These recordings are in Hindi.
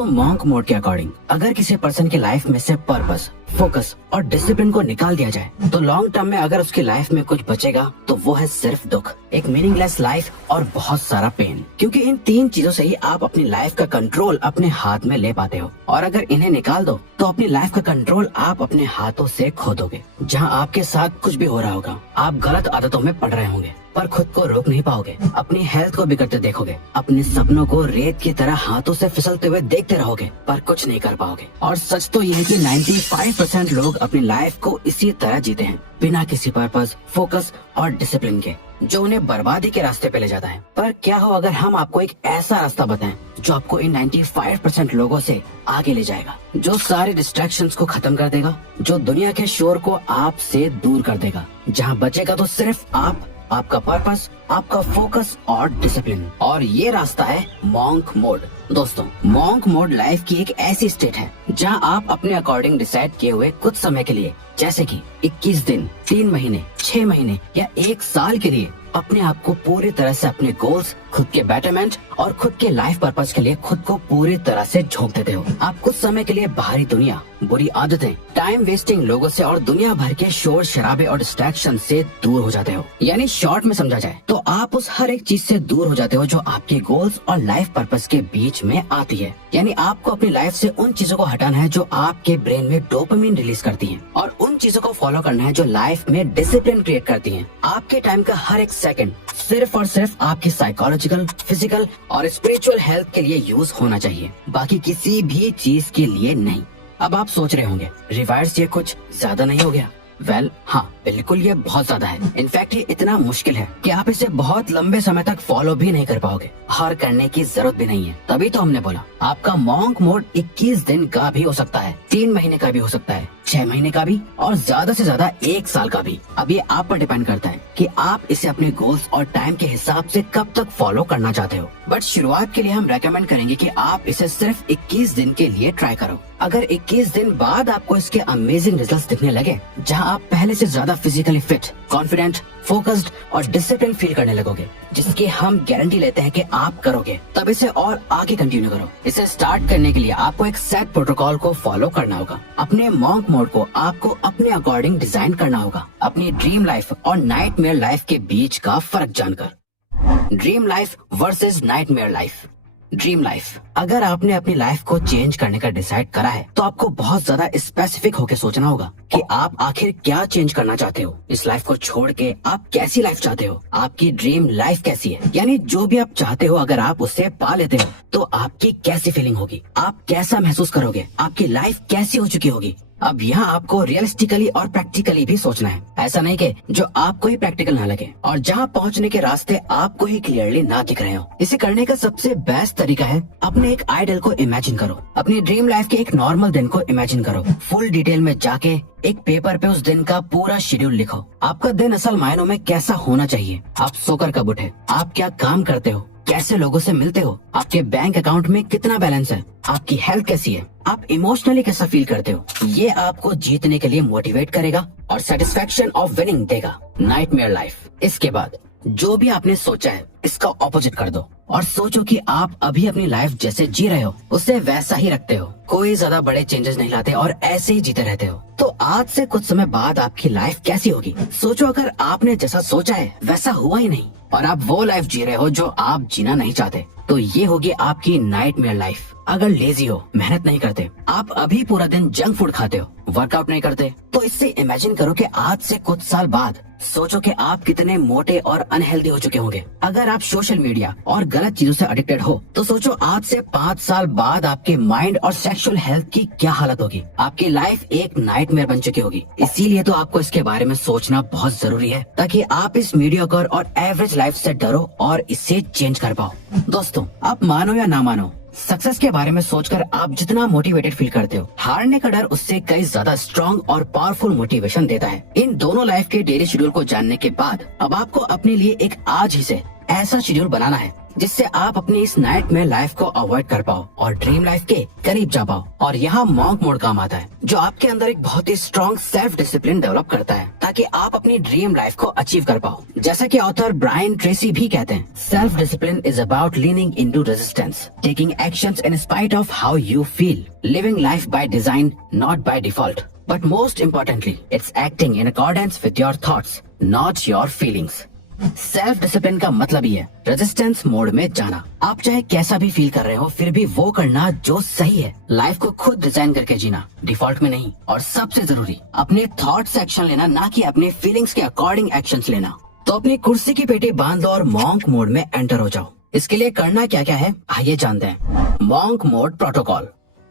दोस्तों मॉन्क मोड के अकॉर्डिंग अगर किसी पर्सन की लाइफ में से पर्पस, फोकस और डिसिप्लिन को निकाल दिया जाए तो लॉन्ग टर्म में अगर उसकी लाइफ में कुछ बचेगा तो वो है सिर्फ दुख, एक मीनिंगलेस लाइफ और बहुत सारा पेन। क्योंकि इन तीन चीजों से ही आप अपनी लाइफ का कंट्रोल अपने हाथ में ले पाते हो, और अगर इन्हें निकाल दो तो अपनी लाइफ का कंट्रोल आप अपने हाथों से खो दोगे। जहाँ आपके साथ कुछ भी हो रहा होगा, आप गलत आदतों में पड़ रहे होंगे पर खुद को रोक नहीं पाओगे, अपनी हेल्थ को बिगड़ते देखोगे, अपने सपनों को रेत की तरह हाथों से फिसलते हुए देखते रहोगे पर कुछ नहीं कर पाओगे। और सच तो ये है कि 95% लोग अपनी लाइफ को इसी तरह जीते हैं, बिना किसी पर्पस, फोकस और डिसिप्लिन के, जो उन्हें बर्बादी के रास्ते पे ले जाता है। पर क्या हो अगर हम आपको एक ऐसा रास्ता बताएं जो आपको इन 95% लोगों से आगे ले जाएगा, जो सारे डिस्ट्रैक्शंस को खत्म कर देगा, जो दुनिया के शोर को आपसे दूर कर देगा, जहाँ बचेगा तो सिर्फ आप, आपका पर्पस, आपका फोकस और डिसिप्लिन। और ये रास्ता है मॉन्क मोड। दोस्तों मॉन्क मोड लाइफ की एक ऐसी स्टेट है जहां आप अपने अकॉर्डिंग डिसाइड किए हुए कुछ समय के लिए, जैसे कि 21 दिन, 3 महीने, 6 महीने या 1 साल के लिए अपने आप को पूरी तरह से अपने गोल्स, खुद के बेटरमेंट और खुद के लाइफ पर्पस के लिए खुद को पूरी तरह से झोंक देते हो। आप कुछ समय के लिए बाहरी दुनिया, बुरी आदतें, टाइम वेस्टिंग लोगों से और दुनिया भर के शोर शराबे और डिस्ट्रैक्शन से दूर हो जाते हो। यानी शॉर्ट में समझा जाए तो आप उस हर एक चीज से दूर हो जाते हो जो आपके गोल्स और लाइफ पर्पस के बीच में आती है। यानी आपको अपनी लाइफ से उन चीजों को हटाना है जो आपके ब्रेन में डोपामिन रिलीज करती हैं, और उन चीजों को फॉलो करना है जो लाइफ में डिसिप्लिन क्रिएट करती हैं। आपके टाइम का हर एक सेकंड सिर्फ और सिर्फ आपकी साइकोलॉजिकल, फिजिकल और स्पिरिचुअल हेल्थ के लिए यूज होना चाहिए, बाकी किसी भी चीज के लिए नहीं। अब आप सोच रहे होंगे रिवाइज ये कुछ ज्यादा नहीं हो गया? हाँ बिल्कुल, ये बहुत ज्यादा है। इनफैक्ट ये इतना मुश्किल है कि आप इसे बहुत लंबे समय तक फॉलो भी नहीं कर पाओगे, और करने की जरूरत भी नहीं है। तभी तो हमने बोला आपका मॉन्क मोड 21 दिन का भी हो सकता है, 3 महीने का भी हो सकता है, 6 महीने का भी, और ज्यादा से ज्यादा 1 साल का भी। अब ये आप पर डिपेंड करता है कि आप इसे अपने गोल्स और टाइम के हिसाब से कब तक फॉलो करना चाहते हो। बट शुरुआत के लिए हम रेकमेंड करेंगे कि आप इसे सिर्फ 21 दिन के लिए ट्राई करो। अगर 21 दिन बाद आपको इसके अमेजिंग रिजल्ट्स दिखने लगे, जहां आप पहले से ज्यादा फिजिकली फिट, कॉन्फिडेंट, फोकस्ड और डिसिप्लिन फील करने लगोगे, जिसकी हम गारंटी लेते हैं कि आप करोगे, तब इसे और आगे कंटिन्यू करो। इसे स्टार्ट करने के लिए आपको एक सेट प्रोटोकॉल को फॉलो करना होगा। अपने मॉन्क मोड को आपको अपने अकॉर्डिंग डिजाइन करना होगा, अपनी ड्रीम लाइफ और नाइटमेयर लाइफ के बीच का फर्क जानकर। Dream life versus nightmare life. Dream life, अगर आपने अपनी लाइफ को चेंज करने का डिसाइड करा है तो आपको बहुत ज्यादा स्पेसिफिक होकर सोचना होगा कि आप आखिर क्या चेंज करना चाहते हो। इस लाइफ को छोड़ के आप कैसी लाइफ चाहते हो, आपकी ड्रीम लाइफ कैसी है। यानी जो भी आप चाहते हो अगर आप उसे पा लेते हो तो आपकी कैसी फीलिंग होगी, आप कैसा महसूस करोगे, आपकी लाइफ कैसी हो चुकी होगी। अब यहाँ आपको रियलिस्टिकली और प्रैक्टिकली भी सोचना है। ऐसा नहीं कि जो आपको ही प्रैक्टिकल ना लगे और जहाँ पहुँचने के रास्ते आपको ही क्लियरली ना दिख रहे हो। इसे करने का सबसे बेस्ट तरीका है अपने एक आइडल को इमेजिन करो। अपनी ड्रीम लाइफ के एक नॉर्मल दिन को इमेजिन करो। फुल डिटेल में जाके एक पेपर पे उस दिन का पूरा शेड्यूल लिखो। आपका दिन असल मायनों में कैसा होना चाहिए, आप सोकर कब उठे, आप क्या काम करते हो, कैसे लोगों से मिलते हो, आपके बैंक अकाउंट में कितना बैलेंस है, आपकी हेल्थ कैसी है, आप इमोशनली कैसा फील करते हो। ये आपको जीतने के लिए मोटिवेट करेगा और सेटिस्फेक्शन ऑफ विनिंग देगा। Nightmare life. इसके बाद जो भी आपने सोचा है इसका ऑपोजिट कर दो और सोचो कि आप अभी अपनी लाइफ जैसे जी रहे हो उसे वैसा ही रखते हो, कोई ज्यादा बड़े चेंजेस नहीं लाते और ऐसे ही जीते रहते हो। तो आज से कुछ समय बाद आपकी लाइफ कैसी होगी। सोचो अगर आपने जैसा सोचा है वैसा हुआ ही नहीं और आप वो लाइफ जी रहे हो जो आप जीना नहीं चाहते, तो ये होगी आपकी नाइटमेयर लाइफ। अगर लेजी हो, मेहनत नहीं करते, आप अभी पूरा दिन जंक फूड खाते हो, वर्कआउट नहीं करते, तो इससे इमेजिन करो कि आज से कुछ साल बाद सोचो कि आप कितने मोटे और अनहेल्दी हो चुके होंगे। अगर आप सोशल मीडिया और गलत चीजों से एडिक्टेड हो तो सोचो आज से 5 साल बाद आपके माइंड और सेक्सुअल हेल्थ की क्या हालत होगी। आपकी लाइफ एक नाइटमेयर बन चुकी होगी। इसीलिए तो आपको इसके बारे में सोचना बहुत जरूरी है ताकि आप इस मीडियोकर और एवरेज लाइफ से डरो और इसे चेंज कर पाओ। दोस्तों आप मानो या ना मानो, सक्सेस के बारे में सोचकर आप जितना मोटिवेटेड फील करते हो, हारने का डर उससे कई ज्यादा स्ट्रॉन्ग और पावरफुल मोटिवेशन देता है। इन दोनों लाइफ के डेली शेड्यूल को जानने के बाद अब आपको अपने लिए एक आज ही से ऐसा शेड्यूल बनाना है जिससे आप अपनी इस नाइट में लाइफ को अवॉइड कर पाओ और ड्रीम लाइफ के करीब जा पाओ। और यहाँ मॉन्क मोड काम आता है, जो आपके अंदर एक बहुत ही स्ट्रॉन्ग सेल्फ डिसिप्लिन डेवलप करता है ताकि आप अपनी ड्रीम लाइफ को अचीव कर पाओ। जैसा कि ऑथर ब्रायन ट्रेसी भी कहते हैं, self discipline is about leaning into resistance, taking actions in spite of how you feel, living life by design not by default, but most importantly it's acting in accordance with your thoughts not your feelings. Self discipline का मतलब ही है रेजिस्टेंस मोड में जाना। आप चाहे कैसा भी फील कर रहे हो, फिर भी वो करना जो सही है। लाइफ को खुद डिजाइन करके जीना, डिफॉल्ट में नहीं। और सबसे जरूरी, अपने थॉट से एक्शन लेना, ना कि अपने फीलिंग्स के अकॉर्डिंग एक्शंस लेना। तो अपनी कुर्सी की पेटी बांध लो और मॉन्क मोड में एंटर हो जाओ। इसके लिए करना क्या क्या है, आइए जानते हैं। Monk mode protocol.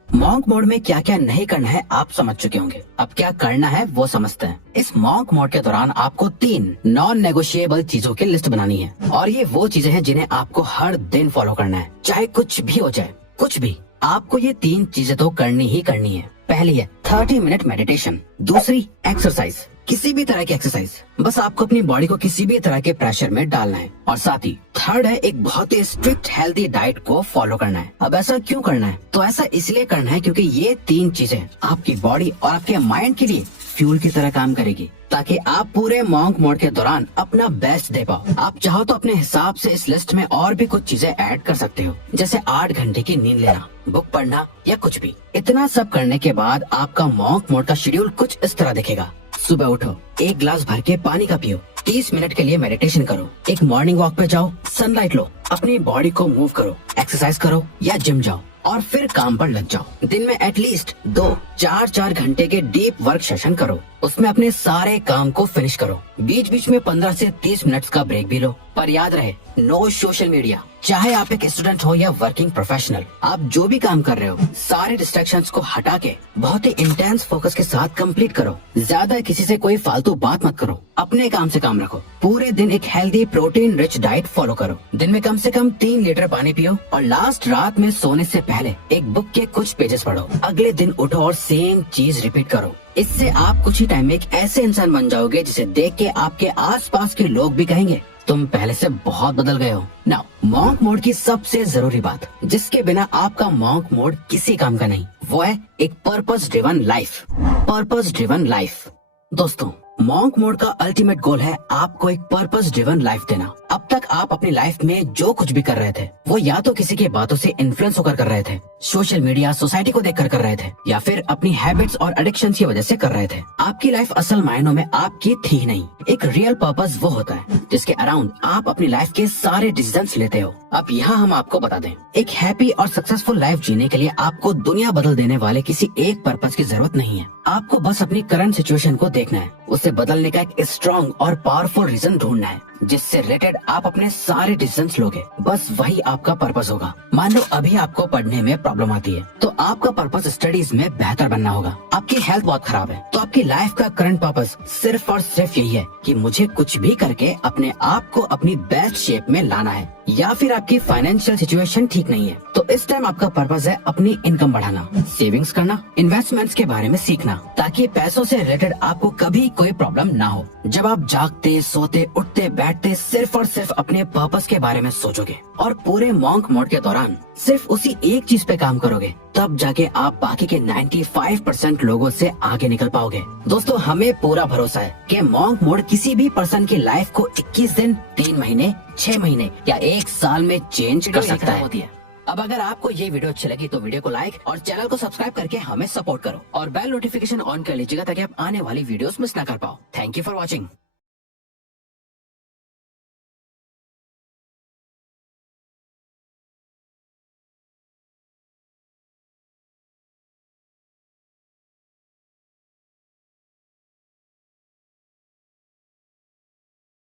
Monk mode में क्या क्या नहीं करना है आप समझ चुके होंगे। अब क्या करना है वो समझते हैं। इस मॉन्क मोड के दौरान आपको 3 नॉन नेगोशिएबल चीजों की लिस्ट बनानी है, और ये वो चीजें हैं जिन्हें आपको हर दिन फॉलो करना है, चाहे कुछ भी हो जाए। कुछ भी, आपको ये 3 चीजें तो करनी ही करनी है। पहली है 30 मिनट मेडिटेशन। दूसरी एक्सरसाइज, किसी भी तरह की एक्सरसाइज, बस आपको अपनी बॉडी को किसी भी तरह के प्रेशर में डालना है। और साथ ही थर्ड है एक बहुत ही स्ट्रिक्ट हेल्दी डाइट को फॉलो करना है। अब ऐसा क्यों करना है? तो ऐसा इसलिए करना है क्योंकि ये 3 चीजें आपकी बॉडी और आपके माइंड के लिए फ्यूल की तरह काम करेगी, ताकि आप पूरे मॉन्क मोड के दौरान अपना बेस्ट दे पाओ। आप चाहो तो अपने हिसाब से इस लिस्ट में और भी कुछ चीजें ऐड कर सकते हो, जैसे 8 घंटे की नींद लेना, बुक पढ़ना या कुछ भी। इतना सब करने के बाद आपका मॉन्क मोड का शेड्यूल कुछ इस तरह दिखेगा। सुबह उठो, 1 गिलास भर के पानी का पियो, 30 मिनट के लिए मेडिटेशन करो, एक मॉर्निंग वॉक पे जाओ, सनलाइट लो, अपनी बॉडी को मूव करो, एक्सरसाइज करो या जिम जाओ, और फिर काम पर लग जाओ। दिन में एटलीस्ट 2-4 घंटे के डीप वर्क सेशन करो, उसमें अपने सारे काम को फिनिश करो। बीच बीच में 15 से 30 मिनट का ब्रेक भी लो, पर याद रहे नो सोशल मीडिया। चाहे आप एक स्टूडेंट हो या वर्किंग प्रोफेशनल, आप जो भी काम कर रहे हो, सारे डिस्ट्रैक्शंस को हटा के बहुत ही इंटेंस फोकस के साथ कंप्लीट करो। ज्यादा किसी से कोई फालतू बात मत करो, अपने काम से काम रखो। पूरे दिन एक healthy protein rich diet follow करो। दिन में कम से कम 3 लीटर पानी पियो, और लास्ट रात में सोने से पहले एक बुक के कुछ पेजेस पढ़ो। अगले दिन उठो और सेम चीज रिपीट करो। इससे आप कुछ ही टाइम में एक ऐसे इंसान बन जाओगे जिसे देख के आपके आसपास के लोग भी कहेंगे तुम पहले से बहुत बदल गए हो। नाउ मॉन्क मोड की सबसे जरूरी बात, जिसके बिना आपका मॉन्क मोड किसी काम का नहीं, वो है एक purpose driven life. Purpose driven life. दोस्तों, मॉन्क मोड का अल्टीमेट गोल है आपको एक पर्पस ड्रिवन लाइफ देना। अब तक आप अपनी लाइफ में जो कुछ भी कर रहे थे, वो या तो किसी की बातों से इन्फ्लुएंस होकर कर रहे थे, सोशल मीडिया सोसाइटी को देखकर कर रहे थे, या फिर अपनी हैबिट्स और एडिक्शंस की वजह से कर रहे थे। आपकी लाइफ असल मायनों में आपकी थी ही नहीं। एक रियल पर्पस वो होता है जिसके अराउंड आप अपनी लाइफ के सारे डिसीजंस लेते हो। अब यहाँ हम आपको बता दें, एक हैप्पी और सक्सेसफुल लाइफ जीने के लिए आपको दुनिया बदल देने वाले किसी एक पर्पस की जरूरत नहीं है। आपको बस अपनी करंट सिचुएशन को देखना है, उसे बदलने का एक स्ट्रॉन्ग और पावरफुल रीजन ढूंढना है, जिससे रिलेटेड आप अपने सारे डिसीजंस लोगे। बस वही आपका पर्पस होगा। मान लो अभी आपको पढ़ने में प्रॉब्लम आती है, तो आपका पर्पस स्टडीज में बेहतर बनना होगा। आपकी हेल्थ बहुत खराब है, तो आपकी लाइफ का करंट पर्पस सिर्फ और सिर्फ यही है कि मुझे कुछ भी करके अपने आप को अपनी बेस्ट शेप में लाना है। या फिर आपकी फाइनेंशियल सिचुएशन ठीक नहीं है, तो इस टाइम आपका पर्पस है अपनी इनकम बढ़ाना, सेविंग्स करना, इन्वेस्टमेंट्स के बारे में सीखना, ताकि पैसों से रिलेटेड आपको कभी कोई प्रॉब्लम ना हो। जब आप जागते, सोते, उठते, बैठते सिर्फ और सिर्फ अपने पर्पस के बारे में सोचोगे और पूरे मॉन्क मोड के दौरान सिर्फ उसी एक चीज पे काम करोगे, तब जाके आप बाकी के 95% लोगों से आगे निकल पाओगे। दोस्तों, हमें पूरा भरोसा है कि मॉन्क मोड किसी भी पर्सन की लाइफ को 21 दिन, 3 महीने, 6 महीने या 1 साल में चेंज कर सकता है। अब अगर आपको ये वीडियो अच्छी लगी तो वीडियो को लाइक और चैनल को सब्सक्राइब करके हमें सपोर्ट करो, और बेल नोटिफिकेशन ऑन कर लीजिएगा ताकि आप आने वाली वीडियोस मिस ना कर पाओ। Thank you for watching.